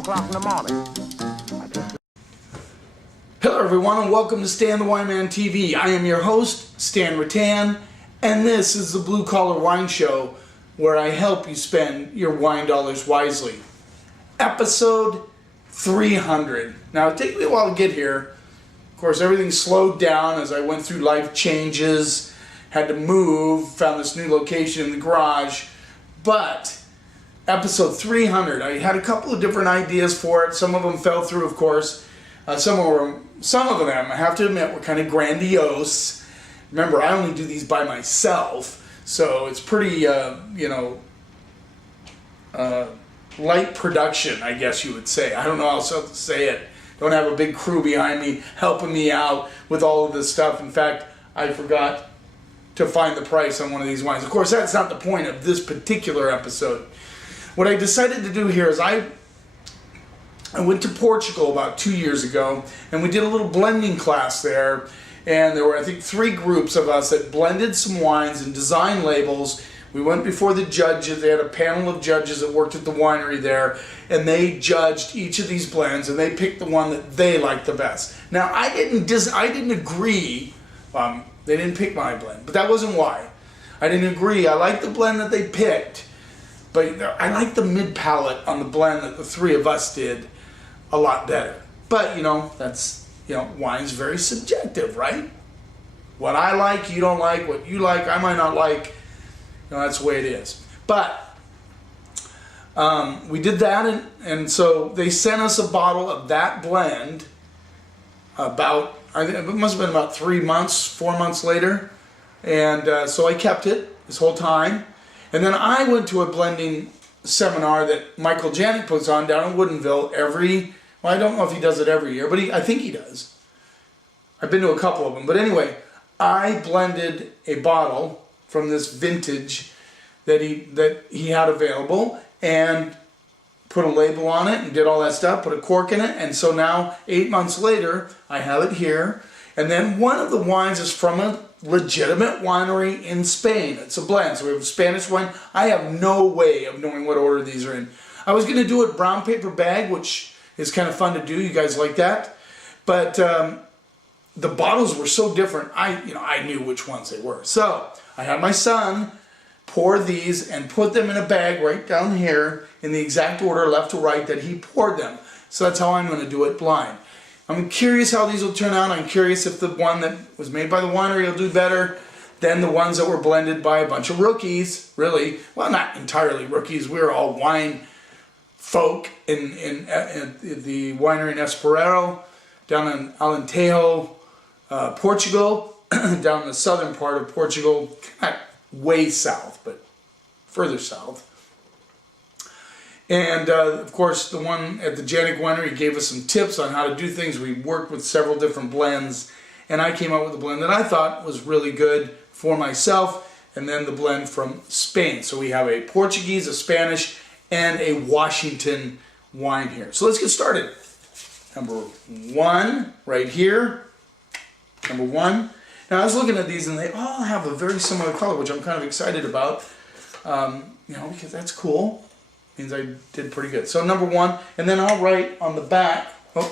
o'clock in the morning. Hello everyone and welcome to Stan the Wine Man TV. I am your host, Stan Rattan, and this is the Blue Collar Wine Show where I help you spend your wine dollars wisely. Episode 300. Now it took me a while to get here. Of course everything slowed down as I went through life changes, had to move, found this new location in the garage, but episode 300, I had a couple of different ideas for it. Some of them fell through, of course. Some of them, I have to admit, were kind of grandiose. Remember, I only do these by myself, so it's pretty, light production, I guess you would say. I don't know how else to say it. Don't have a big crew behind me helping me out with all of this stuff. In fact, I forgot to find the price on one of these wines. Of course, that's not the point of this particular episode. What I decided to do here is I went to Portugal about 2 years ago, and we did a little blending class there, and there were, I think, 3 groups of us that blended some wines and designed labels. We went before the judges. They had a panel of judges that worked at the winery there, and they judged each of these blends, and they picked the one that they liked the best. Now, I didn't agree. They didn't pick my blend, but that wasn't why. I didn't agree. I liked the blend that they picked, but I liked the mid-palate on the blend that the 3 of us did a lot better. But, that's, wine's very subjective, right? What I like, you don't like. What you like, I might not like. That's the way it is. But we did that, and so they sent us a bottle of that blend about, I think it must have been about 3 months, 4 months later. And so I kept it this whole time. And then I went to a blending seminar that Michael Janik puts on down in Woodinville I don't know if he does it every year, but I think he does. I've been to a couple of them. But anyway, I blended a bottle from this vintage that he had available and put a label on it and did all that stuff, put a cork in it. And so now, 8 months later, I have it here. And then one of the wines is from a legitimate winery in Spain. It's a blend. So we have Spanish wine. I have no way of knowing what order these are in. I was going to do it brown paper bag, which is kind of fun to do. You guys like that? But the bottles were so different. I knew which ones they were. So I had my son pour these and put them in a bag right down here in the exact order, left to right, that he poured them. So that's how I'm going to do it blind. I'm curious how these will turn out. I'm curious if the one that was made by the winery will do better than the ones that were blended by a bunch of rookies, really. Well, not entirely rookies. We're all wine folk in the winery in Esparero, down in Alentejo, Portugal, down in the southern part of Portugal, not way south, but further south. And of course, the one at the Janik Winery gave us some tips on how to do things. We worked with several different blends, and I came up with a blend that I thought was really good for myself, and then the blend from Spain. So we have a Portuguese, a Spanish, and a Washington wine here. So let's get started. Number 1, right here. Number 1. Now I was looking at these and they all have a very similar color, which I'm kind of excited about. Because that's cool. Means I did pretty good. So number 1, and then I'll write on the back, I'll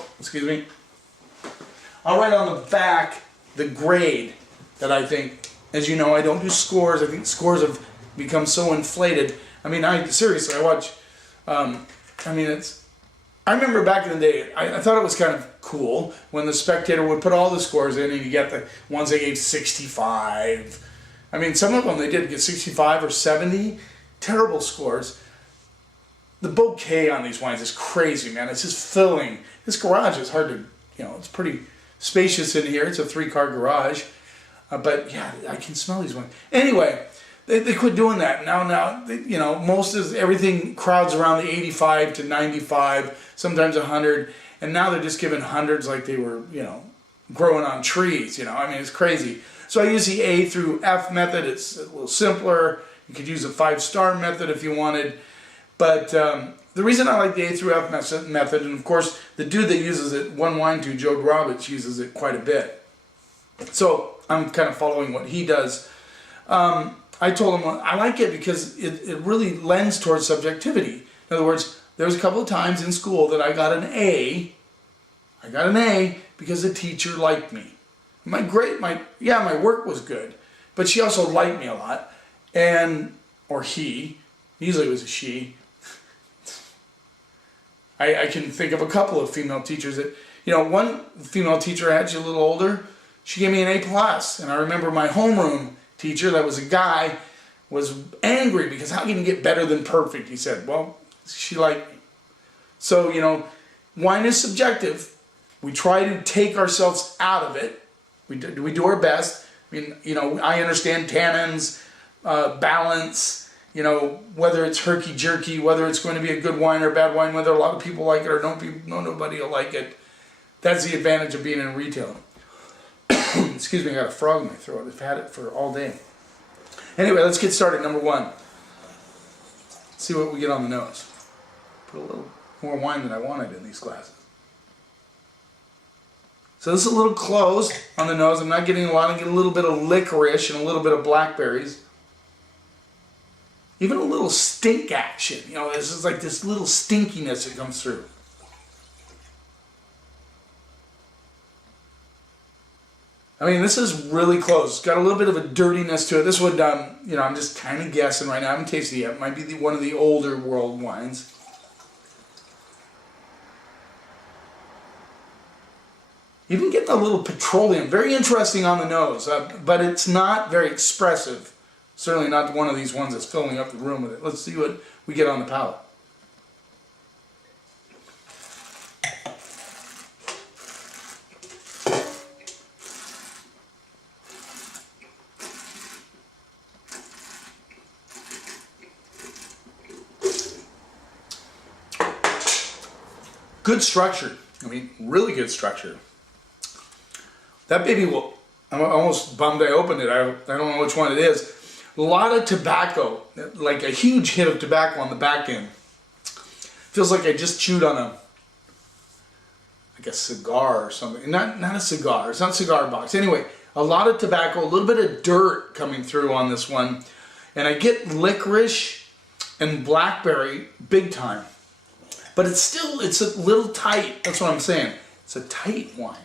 write on the back the grade that I think, as you know, I don't do scores. I think scores have become so inflated. I mean, seriously, I watch, I remember back in the day, I thought it was kind of cool when the Spectator would put all the scores in and you get the ones they gave 65. I mean, some of them they did get 65 or 70. Terrible scores. The bouquet on these wines is crazy, man. It's just filling. This garage is hard to, it's pretty spacious in here. It's a 3-car garage. But yeah, I can smell these wines. Anyway, they quit doing that. Now, everything crowds around the 85 to 95, sometimes 100. And now they're just giving hundreds like they were, growing on trees. It's crazy. So I use the A through F method. It's a little simpler. You could use a 5-star method if you wanted. But the reason I like the A through F method, and of course the dude that uses it, One Wine to Joe Roberts, uses it quite a bit. So I'm kind of following what he does. I told him I like it because it really lends towards subjectivity. In other words, there was a couple of times in school that I got an A. I got an A because the teacher liked me. My work was good, but she also liked me a lot. Or he, usually it was a she. I can think of a couple of female teachers that, one female teacher I had, she's a little older, she gave me an A+. And I remember my homeroom teacher, that was a guy, was angry because how can you get better than perfect? He said, well, she liked me. So, wine is subjective. We try to take ourselves out of it. We do our best. I mean, I understand tannins, balance, whether it's herky-jerky, whether it's going to be a good wine or a bad wine, whether a lot of people like it or nobody will like it. That's the advantage of being in retail. Excuse me, I got a frog in my throat. I've had it for all day. Anyway, let's get started. Number 1. Let's see what we get on the nose. Put a little more wine than I wanted in these glasses. So this is a little closed on the nose. I'm not getting a lot. I get a little bit of licorice and a little bit of blackberries. Even a little stink action. This is like this little stinkiness that comes through. I mean, this is really close. It's got a little bit of a dirtiness to it. This would, I'm just kind of guessing right now. I haven't tasted it yet. It might be one of the older world wines. Even getting a little petroleum. Very interesting on the nose, but it's not very expressive. Certainly not one of these ones that's filling up the room with it. Let's see what we get on the palate. Good structure. I mean, really good structure. That baby I'm almost bummed I opened it. I don't know which one it is. A lot of tobacco, like a huge hit of tobacco on the back end. Feels like I just chewed on a cigar or something. Not a cigar. It's not a cigar box. Anyway, a lot of tobacco, a little bit of dirt coming through on this one. And I get licorice and blackberry big time. But it's a little tight. That's what I'm saying. It's a tight wine.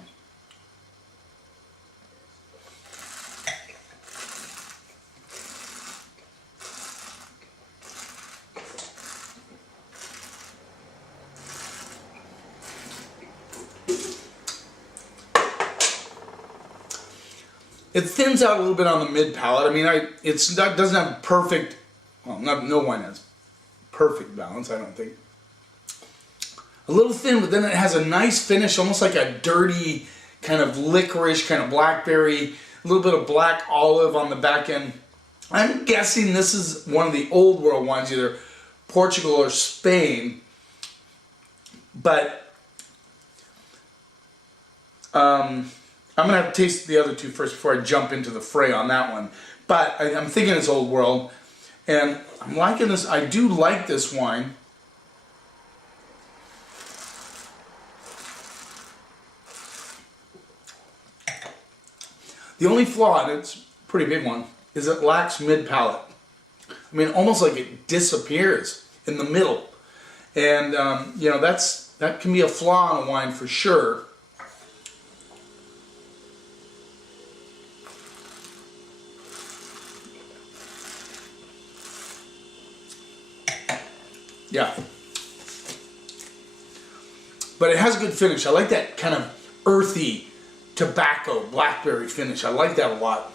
It thins out a little bit on the mid palate. I mean, doesn't have perfect. Well, no wine has perfect balance, I don't think. A little thin, but then it has a nice finish, almost like a dirty kind of licorice, kind of blackberry, a little bit of black olive on the back end. I'm guessing this is one of the old world wines, either Portugal or Spain. But I'm going to have to taste the other two first before I jump into the fray on that one. But I'm thinking it's old world. And I'm liking this. I do like this wine. The only flaw, and it's a pretty big one, is it lacks mid-palate. I mean, almost like it disappears in the middle. And, that can be a flaw in a wine for sure. Yeah. But it has a good finish. I like that kind of earthy tobacco, blackberry finish. I like that a lot.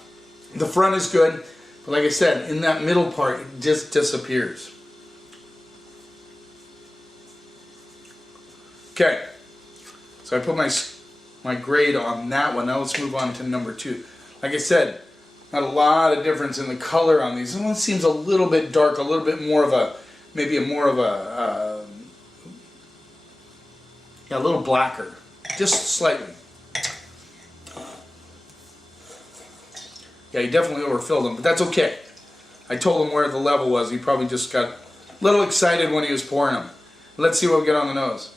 The front is good, but like I said, in that middle part, it just disappears. Okay, so I put my grade on that one. Now let's move on to number 2. Like I said, not a lot of difference in the color on these. This one seems a little bit dark, a little bit more of a, maybe a little blacker, just slightly. Yeah, he definitely overfilled them, but that's okay. I told him where the level was. He probably just got a little excited when he was pouring them. Let's see what we get on the nose.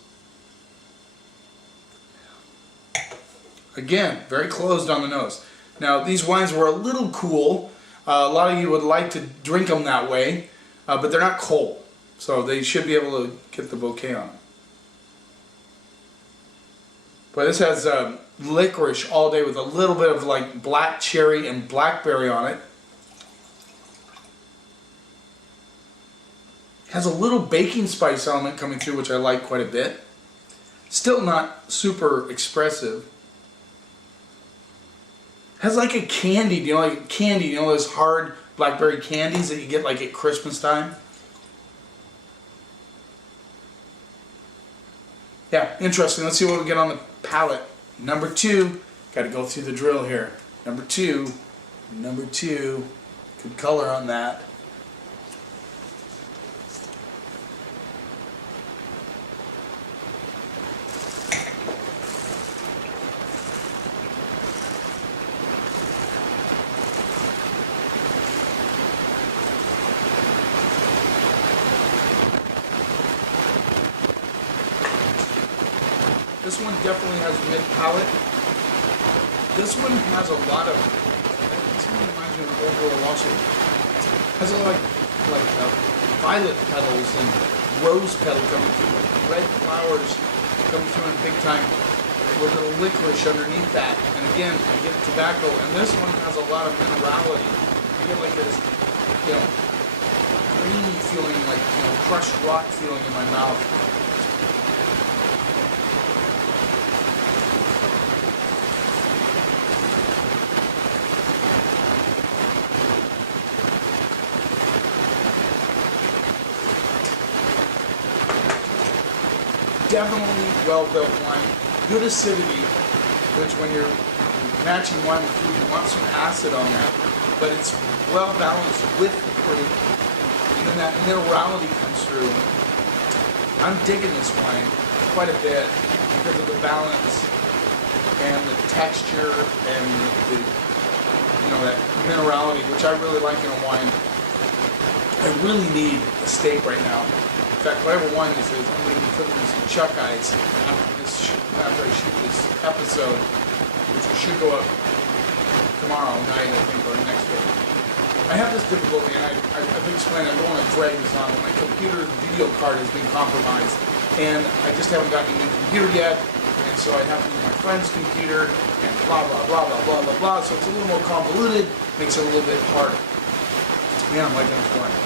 Again, very closed on the nose. Now, these wines were a little cool. A lot of you would like to drink them that way, but they're not cold. So they should be able to get the bouquet on. But this has licorice all day with a little bit of like black cherry and blackberry on it. Has a little baking spice element coming through, which I like quite a bit. Still not super expressive. Has like a candy, you know, like candy, you know, those hard blackberry candies that you get like at Christmas time. Yeah, interesting. Let's see what we get on the palette. Number 2, got to go through the drill here. Number 2, good color on that. This one definitely has mid palate. This one has a lot of, it reminds me of an overall also. Has a lot of violet petals and rose petal coming through, like red flowers coming through in big time with a little licorice underneath that. And again, I get tobacco, and this one has a lot of minerality. You get like this, you know, creamy feeling, like, you know, crushed rock feeling in my mouth. Definitely well-built wine, good acidity, which when you're matching wine with fruit, you want some acid on that, but it's well-balanced with the fruit, and then that minerality comes through. I'm digging this wine quite a bit because of the balance and the texture and the you know, that minerality, which I really like in a wine. I really need a steak right now. In fact, whatever wine this is, I'm going to be cooking some chuck eyes after I shoot this episode, which should go up tomorrow night, I think, or next week. I have this difficulty, and I've explained, I don't want to drag this on. My computer video card has been compromised, and I just haven't gotten a new computer yet, and so I have to use my friend's computer, and blah, blah, blah, blah, blah, blah, blah, so it's a little more convoluted, makes it a little bit harder. Man, I'm liking this wine.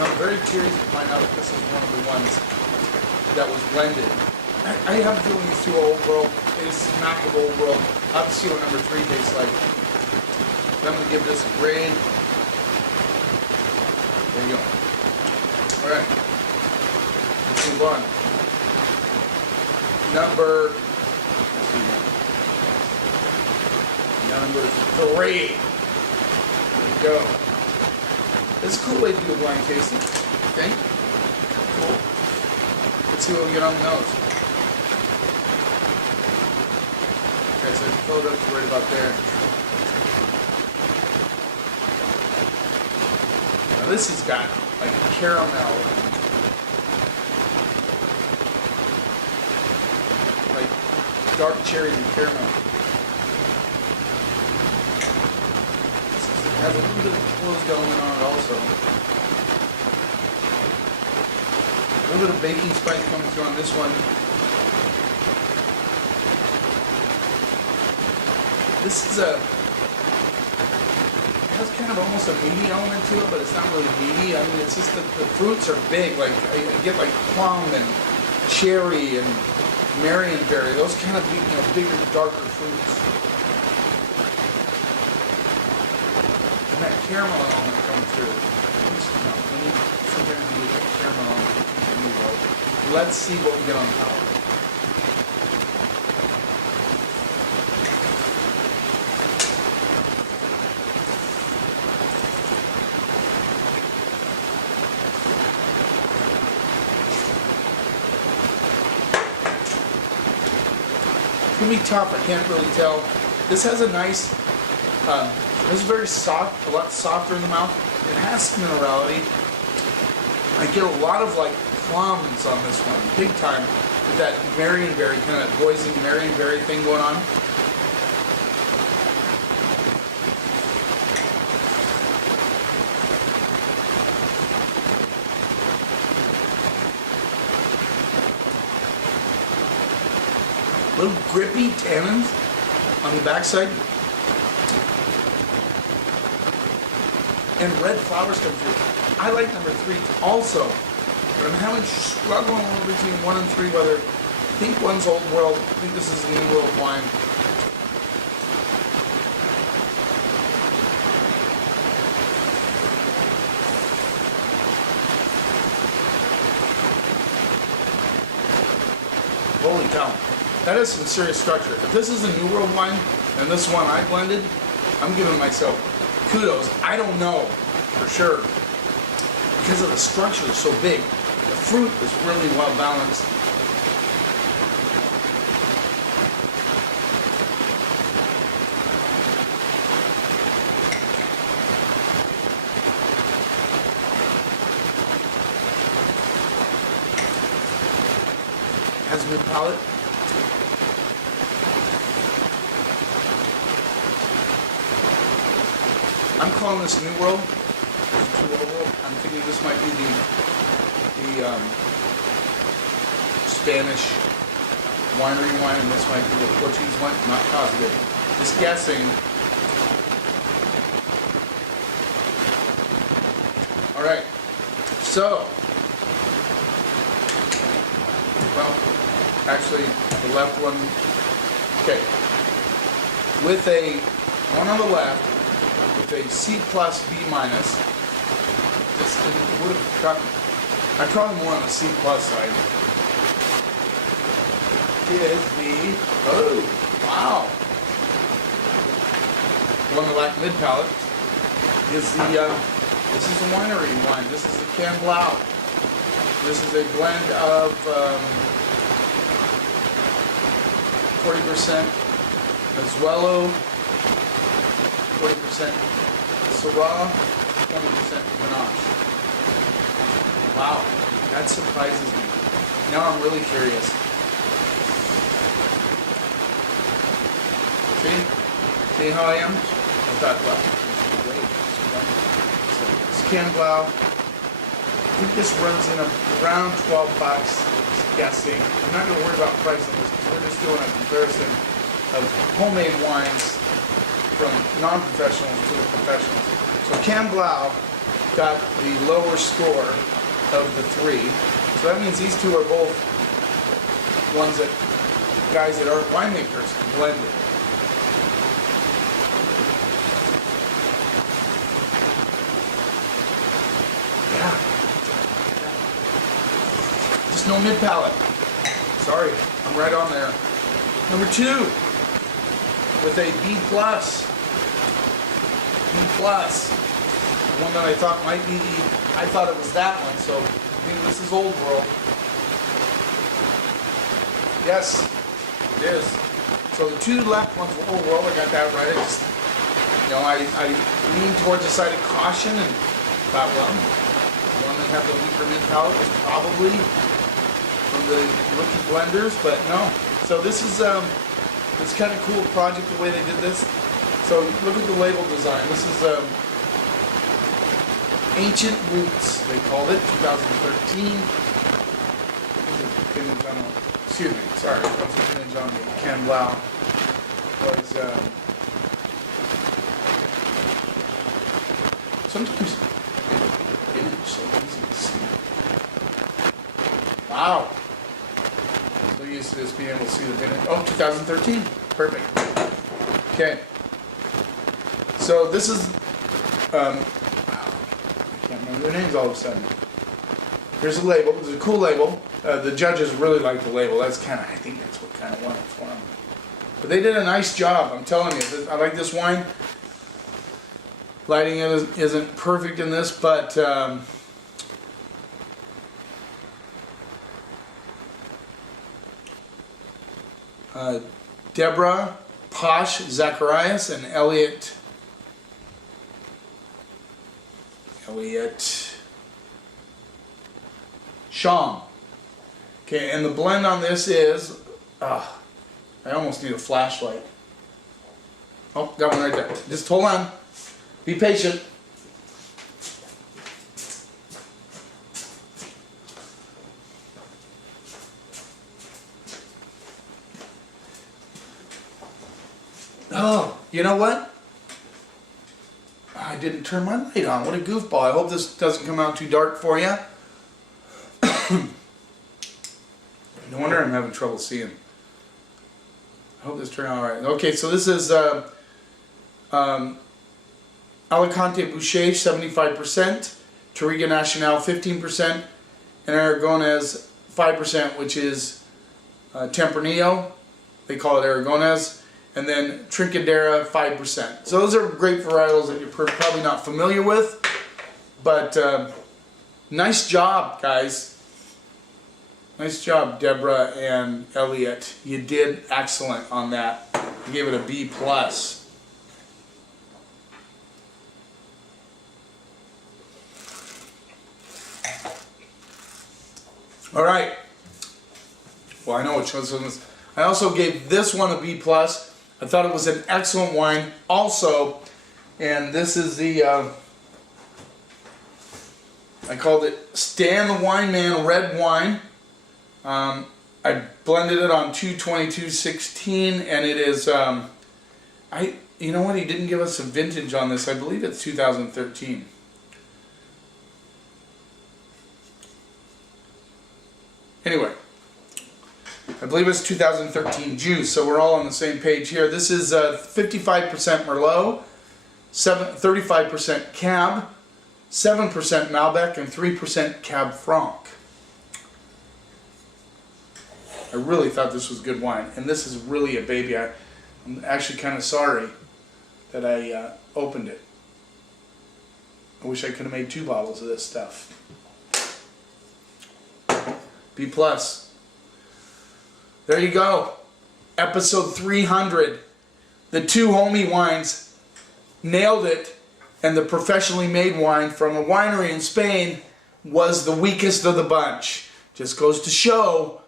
I'm very curious to find out if this is one of the ones that was blended. I have a feeling it's too Old World. It is smack of Old World. I'll have to see what number 3 tastes like. I'm going to give this a grade. There you go. Alright. Let's move on. Number 3. There you go. It's a cool way to do a blind tasting. Okay? Cool. Let's see what we get on the nose. Okay, so I filled up to right about there. Now this has got like caramel, like dark cherries and caramel. Has a little bit of closed element on it also. A little bit of baking spice coming through on this one. This is it has kind of almost a meaty element to it, but it's not really meaty. I mean, it's just that the fruits are big. Like, I get like plum and cherry and marionberry. Those kind of, you know, bigger, darker fruits. That caramel element coming through. Sometimes you get caramel element. Let's see what we get on top. It's going to be tough, I can't really tell. This has a nice, this is very soft, a lot softer in the mouth. It has minerality. I get a lot of like plums on this one, big time. with that Marionberry, kind of poison Marionberry thing going on. Little grippy tannins on the backside. And red flowers come through. I like number 3 also, but I'm having struggling a little between 1 and 3, whether I think 1's Old World, I think this is New World wine. Holy cow. That has some serious structure. If this is a New World wine, and this one I blended, I'm giving myself kudos. I don't know for sure, because of the structure is so big. The fruit is really well balanced. Has mid palate. I'm calling this New World. I'm thinking this might be the Spanish winery wine, and this might be the Portuguese wine. Not positive. Just guessing. All right. So, well, actually, the left one. Okay. With a one on the left. With a C plus B minus. This would have gotten, I'm probably more on the C plus side. Is the, oh, wow. One of the lack mid palate is the, this is a winery wine. This is the Camblau. This is a blend of 40% Azuelo, 40% Syrah, 20% Grenache. Wow, that surprises me. Now I'm really curious. See how I am? I thought, well, wait. So it's Camblau. I think this runs in around 12 bucks. Guessing. I'm not going to worry about price on this because we're just doing a comparison of homemade wines from non-professionals to the professionals. So Camblau got the lower score of the 3. So that means these two are both ones that guys that aren't winemakers blended. Yeah. Just no mid palate. Sorry, I'm right on there. Number 2 with a B plus. B plus. One that I thought might be the, I thought it was that one, so I think this is Old World. Yes, it is. So the 2 left ones were Old World, I got that right. I just, you know, I leaned towards the side of caution and thought, well, the one that had the weaker mid palate was probably from the rookie blenders, but no. So this is it's kind of cool project the way they did this. So look at the label design. This is Ancient Roots, they called it, 2013. Excuse me, sorry, that was a image on the Camblau. Was sometimes it's so easy to see. Wow. So used to just being able to see the vintage. Oh, 2013. Perfect. Okay. So this is, wow, I can't remember their names all of a sudden. Here's a label. It's a cool label. The judges really like the label. That's kind of, I think that's what kind of won it for them. But they did a nice job. I'm telling you. I like this wine. Lighting isn't perfect in this, but Deborah, Posh, Zacharias, and Elliot Sham Okay, and the blend on this is, I almost need a flashlight. Oh, got one right there. Just hold on. Be patient. Oh, you know what? I didn't turn my light on. What a goofball. I hope this doesn't come out too dark for you. No wonder I'm having trouble seeing. I hope this turned out alright. Okay, so this is Alicante Boucher, 75%, Touriga Nacional, 15%, and Aragonés, 5%, which is Tempranillo. They call it Aragonés. And then Trincadera, 5%. So those are great varietals that you're probably not familiar with. But nice job, guys. Nice job, Deborah and Elliot. You did excellent on that. I gave it a B+. All right. Well, I know which one this is. I also gave this one a B+. I thought it was an excellent wine also. And this is the, I called it Stan the Wine Man Red Wine. I blended it on 2/22/16, and it is, you know what, he didn't give us a vintage on this. I believe it's 2013. Anyway, I believe it's 2013 juice, so we're all on the same page here. This is 55% Merlot, 35% Cab, 7% Malbec, and 3% Cab Franc. I really thought this was good wine, and this is really a baby. I'm actually kind of sorry that I opened it. I wish I could have made 2 bottles of this stuff. B+. There you go. Episode 300. The 2 homie wines nailed it, and the professionally made wine from a winery in Spain was the weakest of the bunch. Just goes to show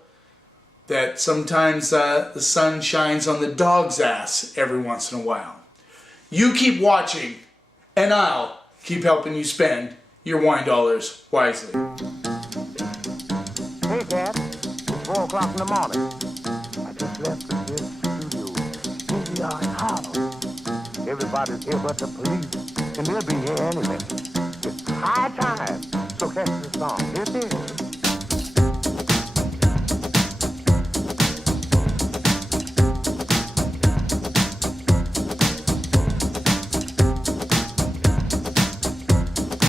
that sometimes the sun shines on the dog's ass every once in a while. You keep watching, and I'll keep helping you spend your wine dollars wisely. Hey, Cat. It's 4 o'clock in the morning. I just left the studio. Here we are in Harlem. Everybody's here but the police, and they'll be here any minute. It's high time. So catch the song. Here it is.